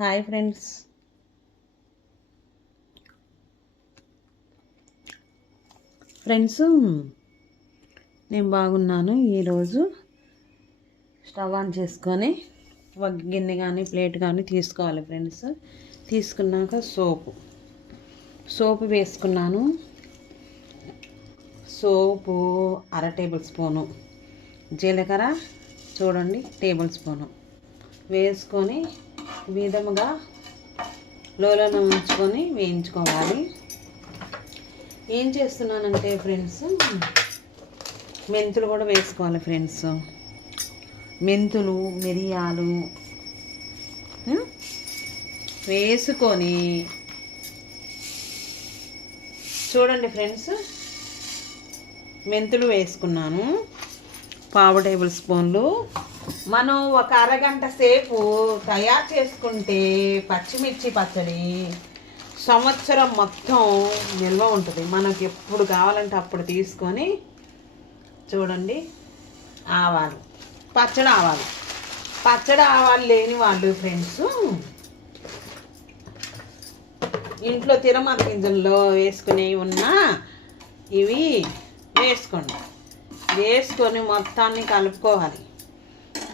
Hi friends. Friends నేను బాగున్నాను. ఈరోజు స్టవ్ ఆన్ చేసుకొని ఒక గిన్నె కానీ ప్లేట్ కానీ తీసుకోవాలి ఫ్రెండ్స్. తీసుకున్నాక సోపు. సోపు వేసుకున్నాను. సోపు అర టేబుల్ స్పూను. జీలకర్ర చూడండి టేబుల్ స్పూను. వేసుకొని విధముగా లోలోన ఉంచుకొని వేయించుకోవాలి. ఏం చేస్తున్నానంటే ఫ్రెండ్స్ మెంతులు కూడా వేసుకోవాలి ఫ్రెండ్స్. మెంతులు మిరియాలు వేసుకొని చూడండి ఫ్రెండ్స్ మెంతులు వేసుకున్నాను. పావు టేబుల్ స్పూన్లు మనం ఒక అరగంట సేపు తయారు చేసుకుంటే పచ్చిమిర్చి పచ్చడి సంవత్సరం మొత్తం నిల్వ ఉంటుంది. మనకి ఎప్పుడు కావాలంటే అప్పుడు తీసుకొని చూడండి ఆవాలు. పచ్చడి ఆవాలు. పచ్చడి ఆవాలు లేని వాళ్ళు ఫ్రెండ్స్ ఇంట్లో తిరమల గింజల్లో వేసుకునేవి ఉన్నా ఇవి వేసుకోండి. వేసుకొని మొత్తాన్ని కలుపుకోవాలి.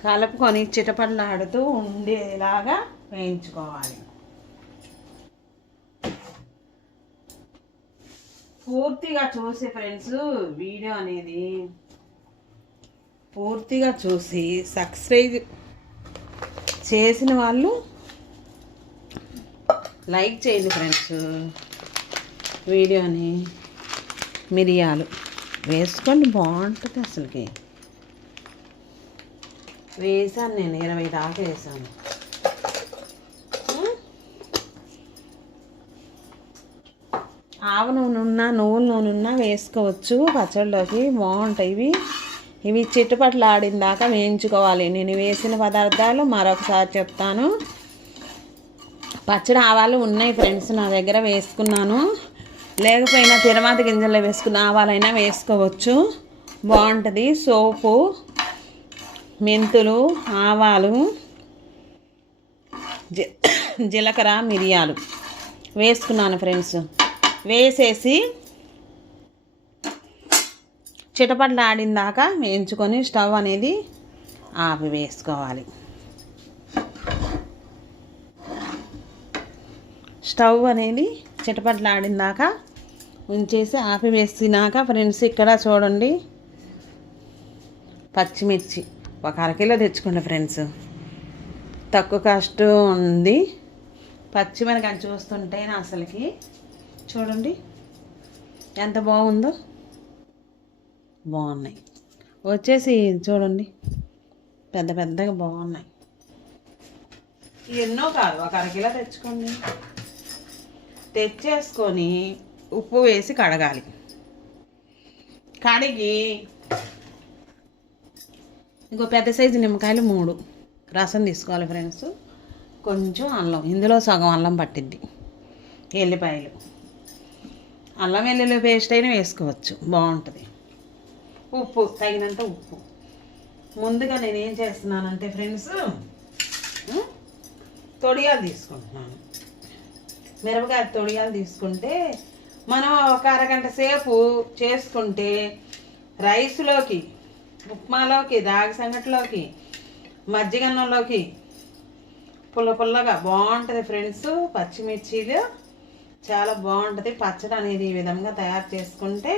కలుపుకొని చిటపడలాడుతూ ఉండేలాగా వేయించుకోవాలి. పూర్తిగా చూసి ఫ్రెండ్స్ వీడియో అనేది పూర్తిగా చూసి సబ్స్క్రైబ్ చేసిన వాళ్ళు లైక్ చేయండి ఫ్రెండ్స్ వీడియోని మిరియాలు వేసుకోండి బాగుంటుంది అసలుకి. వేసాను నేను ఇరవై దాకా వేసాను. ఆవ నూనె ఉన్నా నువ్వుల నూనె ఉన్నా వేసుకోవచ్చు. పచ్చడిలోకి బాగుంటాయి ఇవి. ఇవి చిట్టుపట్లు ఆడిన దాకా వేయించుకోవాలి. నేను వేసిన పదార్థాలు మరొకసారి చెప్తాను. పచ్చడి ఆవాలు ఉన్నాయి ఫ్రెండ్స్ నా దగ్గర వేసుకున్నాను. లేకపోయినా తిరుమాత గింజల్లో వేసుకున్న ఆవాలైనా వేసుకోవచ్చు. బాగుంటుంది. సోపు మెంతులు ఆవాలు జీలకర్ర మిరియాలు వేసుకున్నాను ఫ్రెండ్స్. వేసేసి చిటపట్లు ఆడిన దాకా వేయించుకొని స్టవ్ అనేది ఆపి వేసుకోవాలి. స్టవ్ అనేది చిటపట్లు ఆడిన దాకా ఉంచేసి ఆపి వేసినాక ఫ్రెండ్స్ ఇక్కడ చూడండి. పచ్చిమిర్చి. ఒక అరకిలో తెచ్చుకోండి ఫ్రెండ్స్. తక్కువ కాస్ట్ ఉంది. పచ్చిమిరకాయలు చూస్తుంటే అసలుకి. చూడండి. ఎంత బాగుందో. బాగున్నాయి. వచ్చేసి చూడండి. పెద్ద పెద్దగా బాగున్నాయి. ఎన్నో కాదు ఒక అరకిలో తెచ్చుకోండి. తెచ్చేసుకొని ఉప్పు వేసి కడగాలి. కడిగి ఇంకో పెద్ద సైజు నిమ్మకాయలు మూడు. రసం తీసుకోవాలి ఫ్రెండ్స్. కొంచెం అల్లం. ఇందులో సగం అల్లం పట్టిద్ది. ఎల్లిపాయలు. అల్లం వెల్లుల్లి పేస్ట్ అయినా వేసుకోవచ్చు. బాగుంటుంది. ఉప్పు తగినంత ఉప్పు. ముందుగా నేను ఏం చేస్తున్నానంటే ఫ్రెండ్స్ తొడియాలు తీసుకుంటున్నాను. మిరపకాయ తొడియాలు తీసుకుంటే మనం ఒక అరగంట సేపు చేసుకుంటే రైస్లోకి ఉప్మాలోకి దాగి సంగటిలోకి మజ్జిగన్నంలోకి. పుల్ల పుల్లగా బాగుంటుంది ఫ్రెండ్స్. పచ్చిమిర్చీలు చాలా బాగుంటుంది. పచ్చడి అనేది ఈ విధంగా తయారు చేసుకుంటే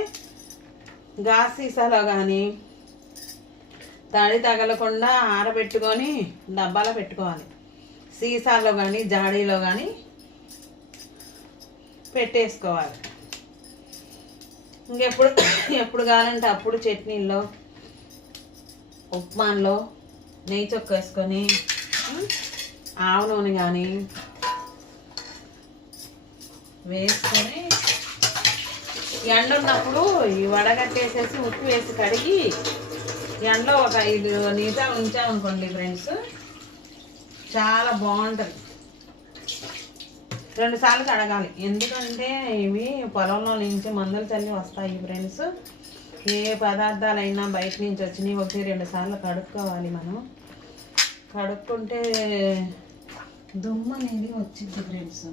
గాస్ సీసాలో కానీ తడి తగలకుండా ఆరబెట్టుకొని డబ్బాలో పెట్టుకోవాలి. సీసాలో కానీ జాడీలో కానీ పెట్టేసుకోవాలి. ఇంకెప్పుడు ఎప్పుడు కావాలంటే అప్పుడు చట్నీల్లో ఉప్మాన్లో నెయ్యి చొక్క వేసుకొని ఆవు ఆవ నూనె కానీ వేసుకొని ఎండ ఉన్నప్పుడు ఈ వడగట్టేసేసి ఉప్పు వేసి కడిగి ఎండలో ఒక ఐదు నిమిషాలు ఉంచామనుకోండి ఫ్రెండ్స్ చాలా బాగుంటుంది. రెండు సార్లు కడగాలి. ఎందుకంటే ఇవి పొలంలో నుంచి మందులు చల్లి వస్తాయి ఫ్రెండ్స్. ఏ పదార్థాలైనా బయట నుంచి వచ్చినాయి ఒకటి రెండు సార్లు కడుక్కోవాలి మనం. కడుక్కుంటే దుమ్ము అనేది వచ్చింది ఫ్రెండ్స్.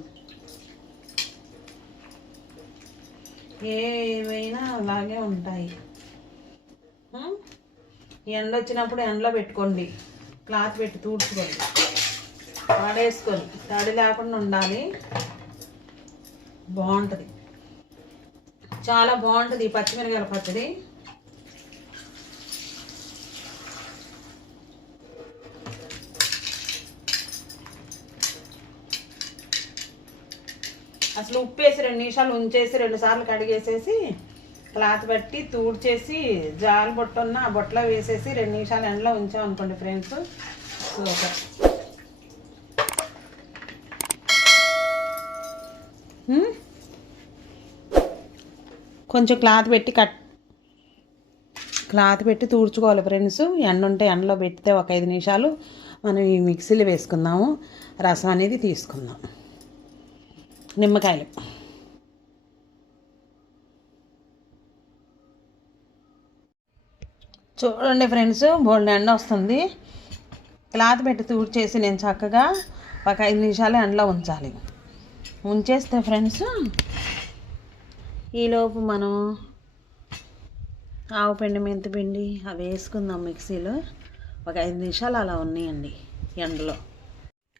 ఏవైనా అలాగే ఉంటాయి? ఎండ వచ్చినప్పుడు ఎండలో పెట్టుకోండి. క్లాత్ పెట్టి తూడ్చుకోండి. వాడేసుకొని తడి లేకుండా ఉండాలి. బాగుంటుంది. చాలా బాగుంటుంది ఈ పచ్చిమిరకాయల పచ్చడి. అసలు ఉప్పు వేసి రెండు నిమిషాలు ఉంచేసి రెండు సార్లు కడిగేసేసి క్లాత్ పెట్టి తూడ్చేసి జాలు బొట్ట ఉన్న ఆ బొట్టలో వేసేసి రెండు నిమిషాలు ఎండలో ఉంచామనుకోండి ఫ్రెండ్స్. సూపర్. కొంచెం క్లాత్ పెట్టి కట్ క్లాత్ పెట్టి తూడ్చుకోవాలి ఫ్రెండ్స్. ఎండ ఉంటే ఎండలో పెడితే ఒక ఐదు నిమిషాలు మనం ఈ మిక్సీలో వేసుకుందాము. రసం అనేది తీసుకుందాం. నిమ్మకాయలు. చూడండి ఫ్రెండ్స్ బోల్డ్ ఎండ వస్తుంది. క్లాత్ పెట్టి తూడ్చేసి నేను చక్కగా ఒక ఐదు నిమిషాలు ఎండలో ఉంచాలి. ఉంచేస్తే ఫ్రెండ్స్ ఈలోపు మనం ఆవు పిండి మెంతి పిండి అవి వేసుకుందాం మిక్సీలో. ఒక ఐదు నిమిషాలు అలా ఉన్నాయండి ఎండలో.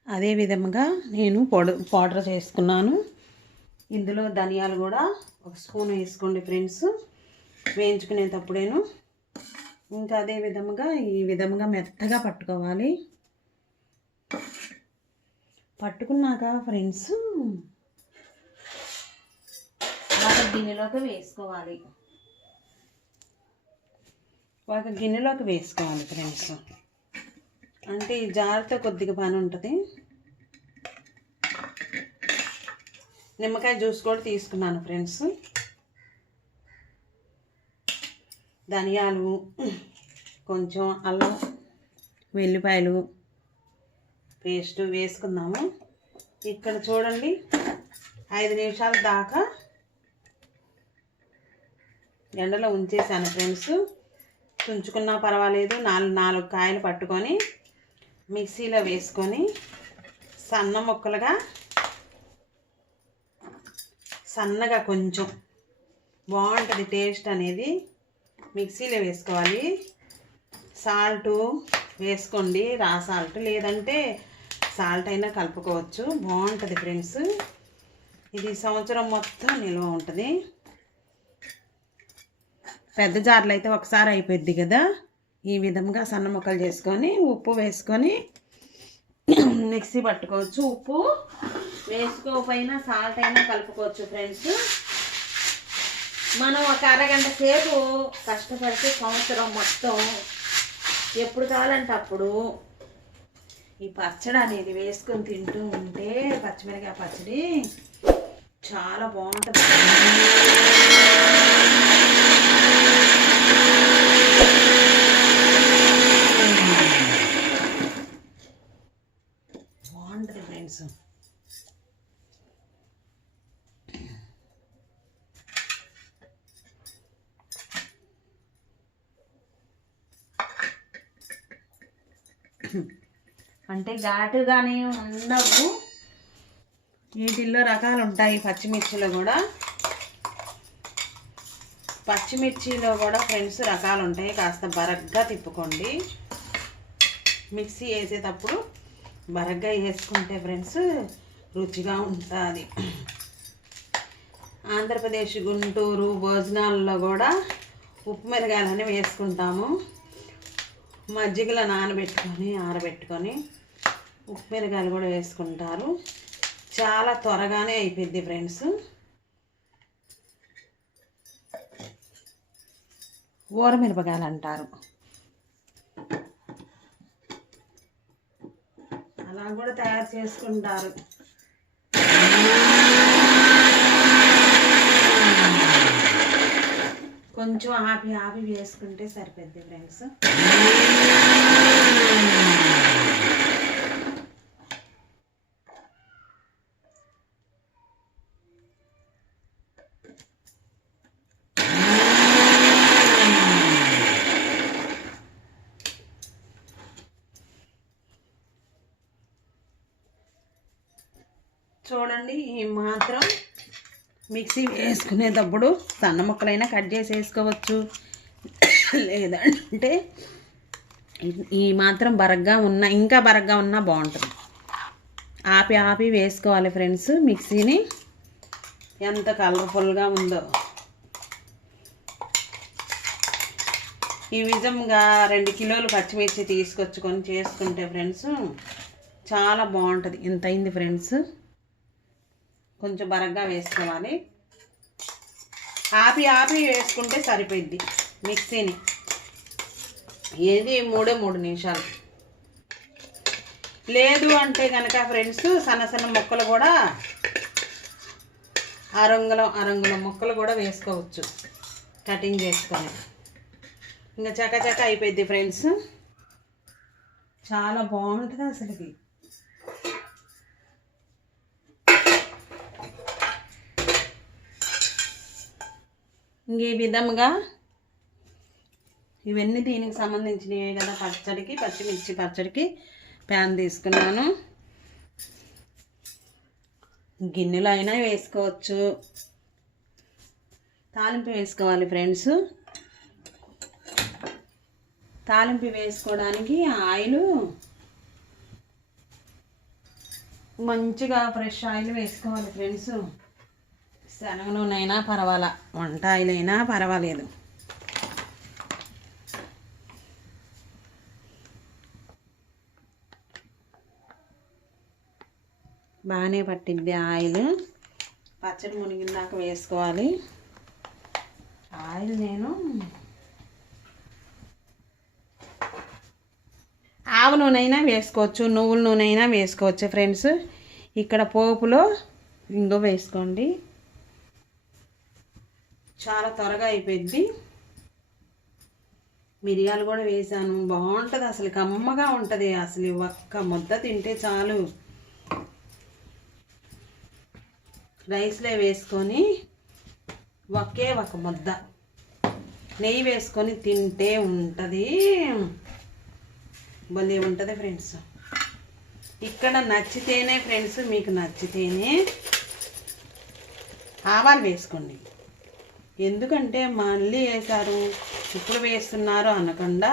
అదే విధంగా నేను పౌడర్ పౌడర్ చేసుకున్నాను. ఇందులో ధనియాలు కూడా ఒక స్పూన్ వేసుకోండి ఫ్రెండ్స్. వేయించుకునేటప్పుడేను. ఇంకా అదే విధముగా ఈ విధముగా మెత్తగా పట్టుకోవాలి. పట్టుకున్నాక ఫ్రెండ్స్ గిన్నెలోకి వేసుకోవాలి. ఒక గిన్నెలోకి వేసుకోవాలి ఫ్రెండ్స్ అంటే ఈ జారుతో కొద్దిగా పని ఉంటుంది. నిమ్మకాయ జ్యూస్ కూడా తీసుకున్నాను ఫ్రెండ్స్ ధనియాలు కొంచెం అల్లం వెల్లిపాయలు పేస్ట్ వేసుకుందాము. ఇక్కడ చూడండి ఐదు నిమిషాల దాకా ఎండలో ఉంచేసాను ఫ్రెండ్స్. తుంచుకున్నా పర్వాలేదు. నాలుగు నాలుగు కాయలు పట్టుకొని మిక్సీలో వేసుకొని సన్న ముక్కలుగా సన్నగా కొంచెం బాగుంటుంది టేస్ట్ అనేది మిక్సీలో వేసుకోవాలి. సాల్ట్ వేసుకోండి. రా సాల్ట్ లేదంటే సాల్ట్ అయినా కలుపుకోవచ్చు. బాగుంటుంది ఫ్రెండ్స్. ఇది సంవత్సరం మొత్తం నిల్వ ఉంటుంది. పెద్ద జార్లు అయితే ఒకసారి అయిపోద్ది కదా. ఈ విధంగా సన్న ముక్కలు చేసుకొని ఉప్పు వేసుకొని మిక్సీ పట్టుకోవచ్చు. ఉప్పు వేసుకోకపోయినా సాల్ట్ అయినా కలుపుకోవచ్చు ఫ్రెండ్స్ మనం ఒక అరగంట సేపు కష్టపడితే సంవత్సరం మొత్తం ఎప్పుడు కావాలంటే అప్పుడు ఈ పచ్చడి అనేది వేసుకొని తింటూ ఉంటే పచ్చిమిరకాయ పచ్చడి చాలా బాగుంటుంది. బాగుంటుంది ఫ్రెండ్స్ అంటే ఘాటుగానే ఉండవు. వీటిల్లో రకాలు ఉంటాయి పచ్చిమిర్చిలో కూడా. పచ్చిమిర్చిలో కూడా ఫ్రెండ్స్ రకాలు ఉంటాయి కాస్త బరగ్గా తిప్పుకోండి. మిక్సీ వేసేటప్పుడు బరగ్గా వేసుకుంటే ఫ్రెండ్స్ రుచిగా ఉంటుంది. ఆంధ్రప్రదేశ్ గుంటూరు భోజనాల్లో కూడా ఉప్పు మిరగాయలని వేసుకుంటాము. మజ్జిగలో నానబెట్టుకొని ఆరబెట్టుకొని ఉప్పు మిరగాయలు కూడా వేసుకుంటారు. చాలా త్వరగానే అయిపోద్ది ఫ్రెండ్స్. ఊరమిరపకాయలు అంటారు అలా కూడా తయారు చేసుకుంటారు. కొంచెం ఆపి ఆపి వేసుకుంటే సరిపోద్ది ఫ్రెండ్స్. మాత్రం మిక్సీ వేసుకునేటప్పుడు సన్న ముక్కలైనా కట్ చేసి వేసుకోవచ్చు లేదంటే ఈ- మాత్రం బరగ్గా ఉన్న ఇంకా బరగ్గా ఉన్నా బాగుంటుంది. ఆపి ఆపి వేసుకోవాలి ఫ్రెండ్స్ మిక్సీని. ఎంత కలర్ఫుల్గా ఉందో. ఈ విధంగా రెండు కిలోలు పచ్చిమిర్చి తీసుకొచ్చుకొని చేసుకుంటే ఫ్రెండ్స్ చాలా బాగుంటుంది. ఇంత అయింది ఫ్రెండ్స్? కొంచెం బరగ్గా వేసుకోవాలి. ఆపి ఆపి వేసుకుంటే సరిపోయింది మిక్సీని. ఏది? మూడే మూడు నిమిషాలు. లేదు అంటే కనుక ఫ్రెండ్స్ సన్న సన్న మొక్కలు కూడా అరంగులం అరంగులం మొక్కలు కూడా వేసుకోవచ్చు. కటింగ్ చేసుకొని. ఇంకా చక చక అయిపోయింది ఫ్రెండ్స్. చాలా బాగుంటుంది అసలుకి. ఈ విధంగా ఇవన్నీ దీనికి సంబంధించినవి కదా. పచ్చడికి పచ్చిమిర్చి పచ్చడికి ప్యాన్ తీసుకున్నాను. గిన్నెలో అయినా వేసుకోవచ్చు. తాలింపు వేసుకోవాలి ఫ్రెండ్స్ తాలింపు వేసుకోవడానికి ఆయిల్ మంచిగా ఫ్రెష్ ఆయిల్ వేసుకోవాలి ఫ్రెండ్స్ శనగ నూనె అయినా పర్వాలా? వంట ఆయిల్ అయినా పర్వాలేదు బాగానే పట్టింది ఆయిల్. పచ్చడి మునిగిందాక వేసుకోవాలి. ఆయిల్ నేను ఆవ నూనె అయినా వేసుకోవచ్చు నువ్వుల నూనె అయినా వేసుకోవచ్చు ఫ్రెండ్స్. ఇక్కడ పోపులో ఇంగో వేసుకోండి. చాలా త్వరగా అయిపోయింది. మిరియాలు కూడా వేసాను. బాగుంటుంది అసలు కమ్మగా ఉంటుంది అసలు. ఒక్క ముద్ద తింటే చాలు. రైస్లో వేసుకొని ఒకే ఒక ముద్ద. నెయ్యి వేసుకొని తింటే ఉంటుంది. భలే ఉంటుంది ఫ్రెండ్స్. ఇక్కడ నచ్చితేనే ఫ్రెండ్స్ మీకు నచ్చితేనే ఆవాలు వేసుకోండి. ఎందుకంటే మళ్ళీ వేశారు ఇప్పుడు వేస్తున్నారు అనకుండా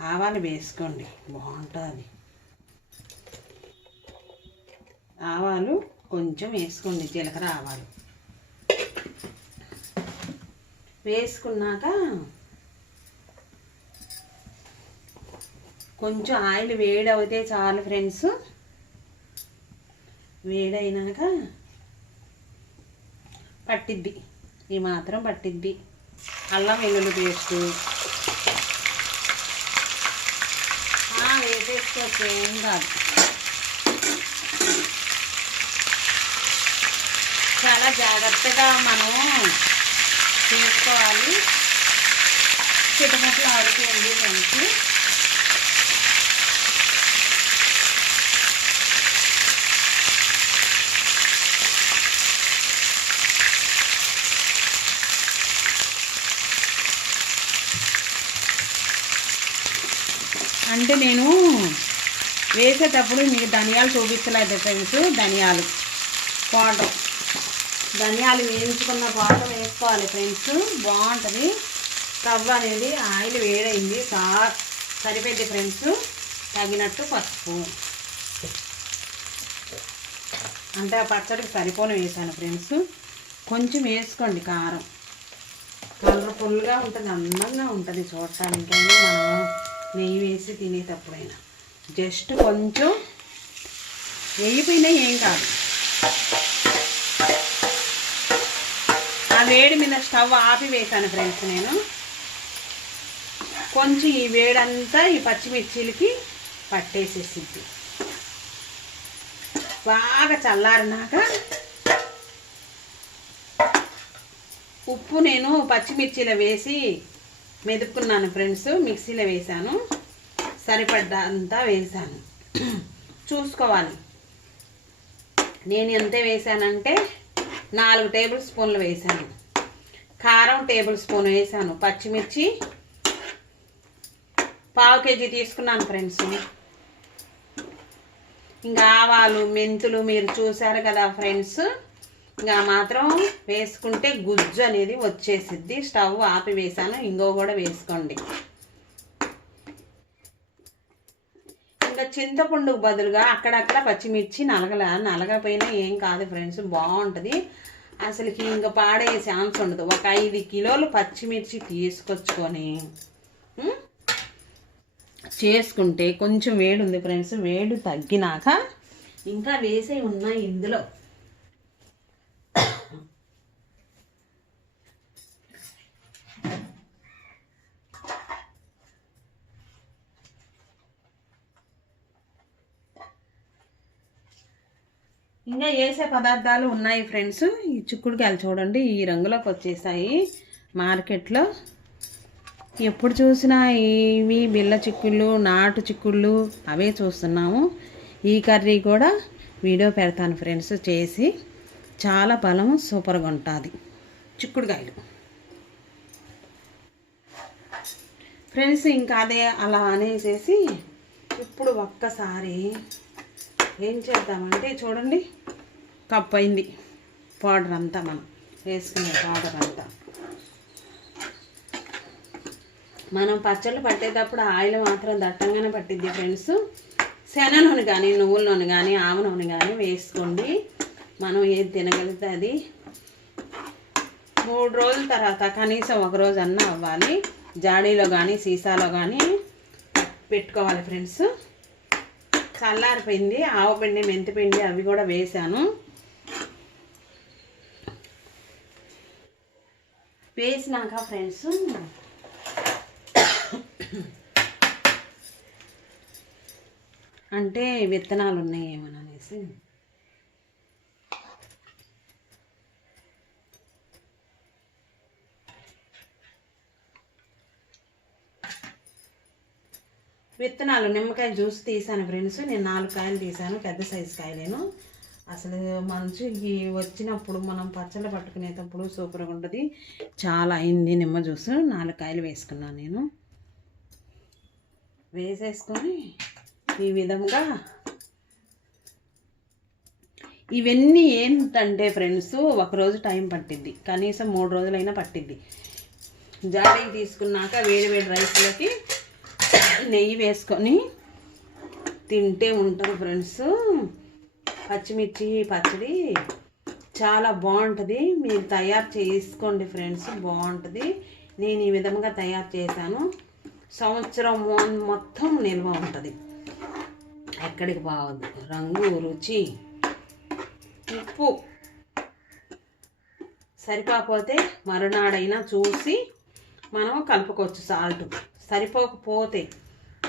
ఆవాలు వేసుకోండి బాగుంటుంది. ఆవాలు కొంచెం వేసుకోండి జీలకర్ర ఆవాలు. వేసుకున్నాక కొంచెం ఆయిల్ వేడి అవుతే చాలు ఫ్రెండ్స్. వేడైనాక పట్టిద్ది. ఈ మాత్రం పట్టిద్ది. అల్లం వెల్లుల్లి పేస్ట్. వేసేసుకోవచ్చు ఏం కాదు. చాలా జాగ్రత్తగా మనం తీసుకోవాలి చిటమట్లు ఆడుతుంది మంచి అయితే నేను వేసేటప్పుడు మీకు ధనియాలు చూపించలేదు ఫ్రెండ్స్. ధనియాలు పౌడర్ ధనియాలు వేయించుకున్న పౌడర్ వేసుకోవాలి ఫ్రెండ్స్. బాగుంటుంది. రవ్వ అనేది ఆయిల్ వేడైంది. సా సరిపోయింది ఫ్రెండ్స్. తగినట్టు పసుపు. అంటే ఆ పచ్చడికి సరిపోని వేసాను ఫ్రెండ్స్. కొంచెం వేసుకోండి కారం. కలర్ఫుల్గా ఉంటుంది. అందంగా ఉంటుంది చూడటానికి. మనం నెయ్యి వేసి తినేటప్పుడైనా జస్ట్ కొంచెం వేయిపోయినా ఏం కాదు. ఆ వేడి మీద స్టవ్ ఆపి వేశాను ఫ్రెండ్స్ నేను. కొంచెం ఈ వేడంతా ఈ పచ్చిమిర్చీలకి పట్టేసేసిద్ది బాగా చల్లారినాక ఉప్పు నేను పచ్చిమిర్చిలో వేసి మెదుపుకున్నాను ఫ్రెండ్స్ మిక్సీలో వేసాను సరిపడ్డ అంతా వేసాను చూసుకోవాలి. నేను ఎంత వేసానంటే నాలుగు టేబుల్ స్పూన్లు వేసాను కారం టేబుల్ స్పూన్ వేసాను పచ్చిమిర్చి పావు కేజీ తీసుకున్నాను ఫ్రెండ్స్. ఇంకా ఆవాలు మెంతులు మీరు చూసారు కదా ఫ్రెండ్స్. ఇంకా మాత్రం వేసుకుంటే గుజ్జు అనేది వచ్చేసిద్ది. స్టవ్ ఆపి వేసాను. ఇంగో కూడా వేసుకోండి. ఇంకా చింతపండుకు బదులుగా అక్కడక్కడ పచ్చిమిర్చి నలగల నలగపోయినా ఏం కాదు ఫ్రెండ్స్ బాగుంటుంది. అసలుకి ఇంకా పాడే ఛాన్స్ ఉండదు. ఒక ఐదు కిలోలు పచ్చిమిర్చి తీసుకొచ్చుకొని చేసుకుంటే కొంచెం వేడి ఉంది ఫ్రెండ్స్. వేడి తగ్గినాక ఇంకా వేసే ఉన్నాయి ఇందులో. ఇంకా వేసే పదార్థాలు ఉన్నాయి ఫ్రెండ్స్ ఈ చిక్కుడుకాయలు చూడండి ఈ రంగులోకి వచ్చేసాయి. మార్కెట్లో ఎప్పుడు చూసినా ఇవి బిల్ల చిక్కుళ్ళు నాటు చిక్కుళ్ళు అవే చూస్తున్నాము. ఈ కర్రీ కూడా వీడియో పెడతాను ఫ్రెండ్స్ చేసి. చాలా బలం సూపర్గా ఉంటుంది చిక్కుడుకాయలు. ఫ్రెండ్స్ ఇంకా అదే అలా అనేసేసి ఇప్పుడు ఒక్కసారి ఏం చేద్దామంటే చూడండి కప్ అయింది పౌడర్ అంతా మనం వేసుకునే పౌడర్ అంతా. మనం పచ్చళ్ళు పట్టేటప్పుడు ఆయిల్ మాత్రం దట్టంగానే పట్టిద్ది ఫ్రెండ్స్ శన నూనె కానీ నువ్వుల నూనె కానీ ఆవ నూనె కానీ వేసుకోండి. మనం ఏది తినగలిగితే అది మూడు రోజుల తర్వాత కనీసం ఒక రోజు అన్న అవ్వాలి. జాడీలో కానీ సీసాలో కానీ పెట్టుకోవాలి ఫ్రెండ్స్ చల్లారిపోయింది ఆవపిండి మెంతిపిండి అవి కూడా వేసాను వేసినాక ఫ్రెండ్స్ అంటే విత్తనాలు ఉన్నాయి ఏమని అనేసి. విత్తనాలు నిమ్మకాయ జ్యూస్ తీసాను ఫ్రెండ్స్. నేను నాలుగు కాయలు తీసాను పెద్ద సైజు కాయలేను. అసలు మంచి ఈ వచ్చినప్పుడు మనం పచ్చళ్ళు పట్టుకునేటప్పుడు సూపర్గా ఉంటుంది. చాలా అయింది నిమ్మ జ్యూస్. నాలుగు కాయలు వేసుకున్నాను నేను. వేసేసుకొని ఈ విధంగా ఇవన్నీ ఏంటంటే ఫ్రెండ్స్ ఒకరోజు టైం పట్టిద్ది. కనీసం మూడు రోజులైనా పట్టిద్ది. జాడీకి తీసుకున్నాక వేడి వేడి రైస్లోకి నెయ్యి వేసుకొని తింటే ఉంటాం ఫ్రెండ్స్. పచ్చిమిర్చి పచ్చడి చాలా బాగుంటుంది. మీరు తయారు చేసుకోండి ఫ్రెండ్స్ బాగుంటుంది. నేను ఈ విధంగా తయారు చేశాను. సంవత్సరం మొత్తం నిల్వ ఉంటుంది. ఎక్కడికి బాగోదు రంగు రుచి ఉప్పు సరిపోకపోతే మరునాడైనా చూసి మనం కలుపుకోవచ్చు సాల్ట్. సరిపోకపోతే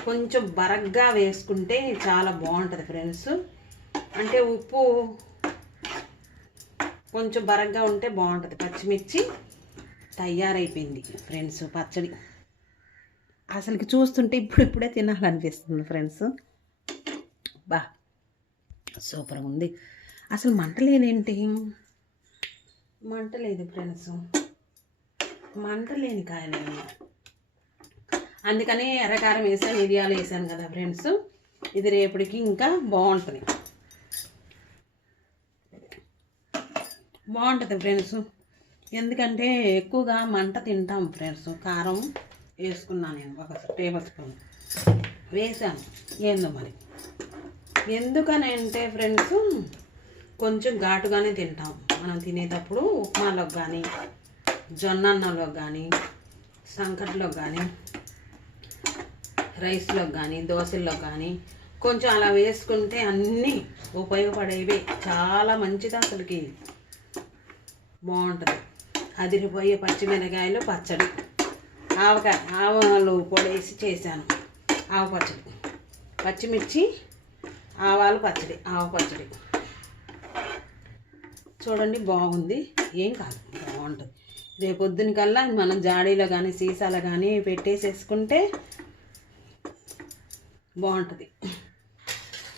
కొంచెం బరగ్గా వేసుకుంటే చాలా బాగుంటుంది ఫ్రెండ్స్. అంటే ఉప్పు కొంచెం బరగ్గా ఉంటే బాగుంటుంది. పచ్చిమిర్చి తయారైపోయింది ఫ్రెండ్స్ పచ్చడి. అసలుకి చూస్తుంటే ఇప్పుడు ఇప్పుడే తినాలనిపిస్తుంది ఫ్రెండ్స్. బా సూపర్ ఉంది. అసలు మంట లేదేంటి? మంట లేదు ఫ్రెండ్స్. మంట లేని కాయలు అందుకని ఎర్రకారం వేసాను మిరియాలు వేసాను కదా ఫ్రెండ్స్ ఇది రేపటికి ఇంకా బాగుంటుంది. బాగుంటుంది ఫ్రెండ్స్ ఎందుకంటే ఎక్కువగా మంట తింటాం ఫ్రెండ్స్ కారం వేసుకున్నాను నేను ఒక టేబుల్ స్పూన్. వేసాను. ఏందో మరి. ఎందుకని అంటే ఫ్రెండ్స్ కొంచెం ఘాటుగానే తింటాం. మనం తినేటప్పుడు ఉప్మాలోకి కానీ జొన్న అన్నంలో కానీ సంకట్లో కానీ రైస్లో కానీ దోశల్లో కానీ కొంచెం అలా వేసుకుంటే అన్నీ ఉపయోగపడేవి. చాలా మంచిది అసలుకి. బాగుంటుంది. అదిరిపోయే పచ్చిమిరకాయలు పచ్చడి. ఆవకాయ ఆవాలు పొడేసి చేశాను. ఆవ పచ్చడి. పచ్చిమిర్చి ఆవాలు పచ్చడి ఆవ పచ్చడి. చూడండి బాగుంది. ఏం కాదు బాగుంటుంది. రేపొద్దున కల్లా మనం జాడీలో కానీ సీసాలో కానీ పెట్టేసేసుకుంటే బాగుంటుంది.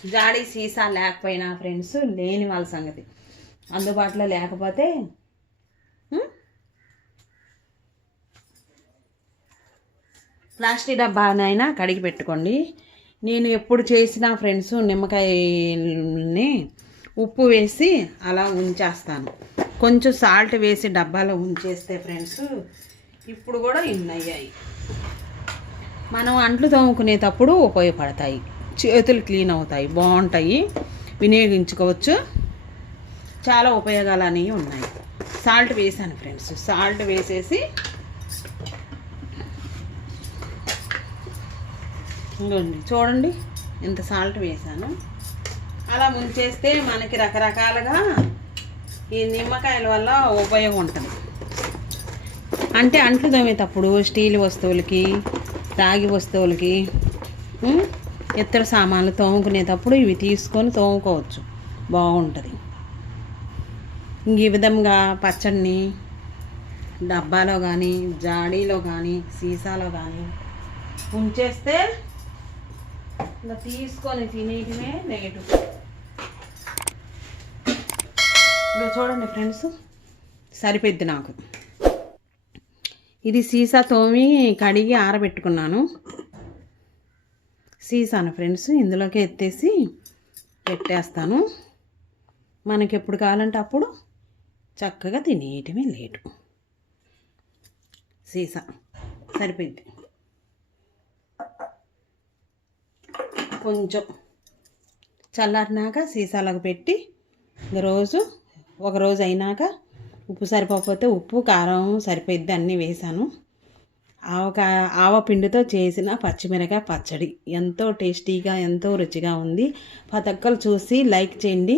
జాడీ సీసా లేకపోయినా ఫ్రెండ్స్ లేని వాళ్ళ సంగతి. అందుబాటులో లేకపోతే ప్లాస్టిక్ డబ్బానైనా కడిగి పెట్టుకోండి. నేను ఎప్పుడు చేసిన ఫ్రెండ్స్ నిమ్మకాయని ఉప్పు వేసి అలా ఉంచేస్తాను. కొంచెం సాల్ట్ వేసి డబ్బాలో ఉంచేస్తే ఫ్రెండ్స్ ఇప్పుడు కూడా ఇన్నయ్యాయి మనం అంట్లు తోముకునేటప్పుడు ఉపయోగపడతాయి. చేతులు క్లీన్ అవుతాయి బాగుంటాయి. వినియోగించుకోవచ్చు. చాలా ఉపయోగాలు అనేవి ఉన్నాయి. సాల్ట్ వేసాను ఫ్రెండ్స్. సాల్ట్ వేసేసి ఇంకోండి చూడండి ఇంత సాల్ట్ వేసాను. అలా ముంచేస్తే మనకి రకరకాలుగా ఈ నిమ్మకాయల వల్ల ఉపయోగం ఉంటుంది. అంటే అంట్లు తోమేటప్పుడు స్టీల్ వస్తువులకి రాగి వస్తువులకి ఇతర సామాన్లు తోముకునేటప్పుడు ఇవి తీసుకొని తోముకోవచ్చు. బాగుంటుంది. ఇంక ఈ విధంగా పచ్చడిని డబ్బాలో కానీ జాడీలో కానీ సీసాలో కానీ ఉంచేస్తే ఇలా తీసుకొని తినేయటమే నేటు ఇప్పుడు చూడండి ఫ్రెండ్స్ సరిపోద్ది నాకు. ఇది సీసా తోమి కడిగి ఆరబెట్టుకున్నాను. సీసాను ఫ్రెండ్స్ ఇందులోకి ఎత్తేసి పెట్టేస్తాను. మనకి ఎప్పుడు కావాలంటే అప్పుడు చక్కగా తినేయటమే లేటు. సీసా సరిపోద్ది కొంచెం చల్లారినాక సీసాలకు పెట్టి రోజు ఒక రోజు అయినాక ఉప్పు సరిపోకపోతే ఉప్పు కారం సరిపోయిద్ది అన్నీ వేసాను. ఆవకా ఆవ పిండితో చేసిన పచ్చిమిరకాయ పచ్చడి. ఎంతో టేస్టీగా ఎంతో రుచిగా ఉంది. ప్రతి ఒక్కరు చూసి లైక్ చేయండి.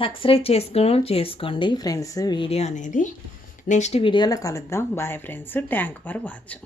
సబ్స్క్రైబ్ చేసుకుని చేసుకోండి ఫ్రెండ్స్ వీడియో అనేది. నెక్స్ట్ వీడియోలో కలుద్దాం. Bye friends. Thank for watch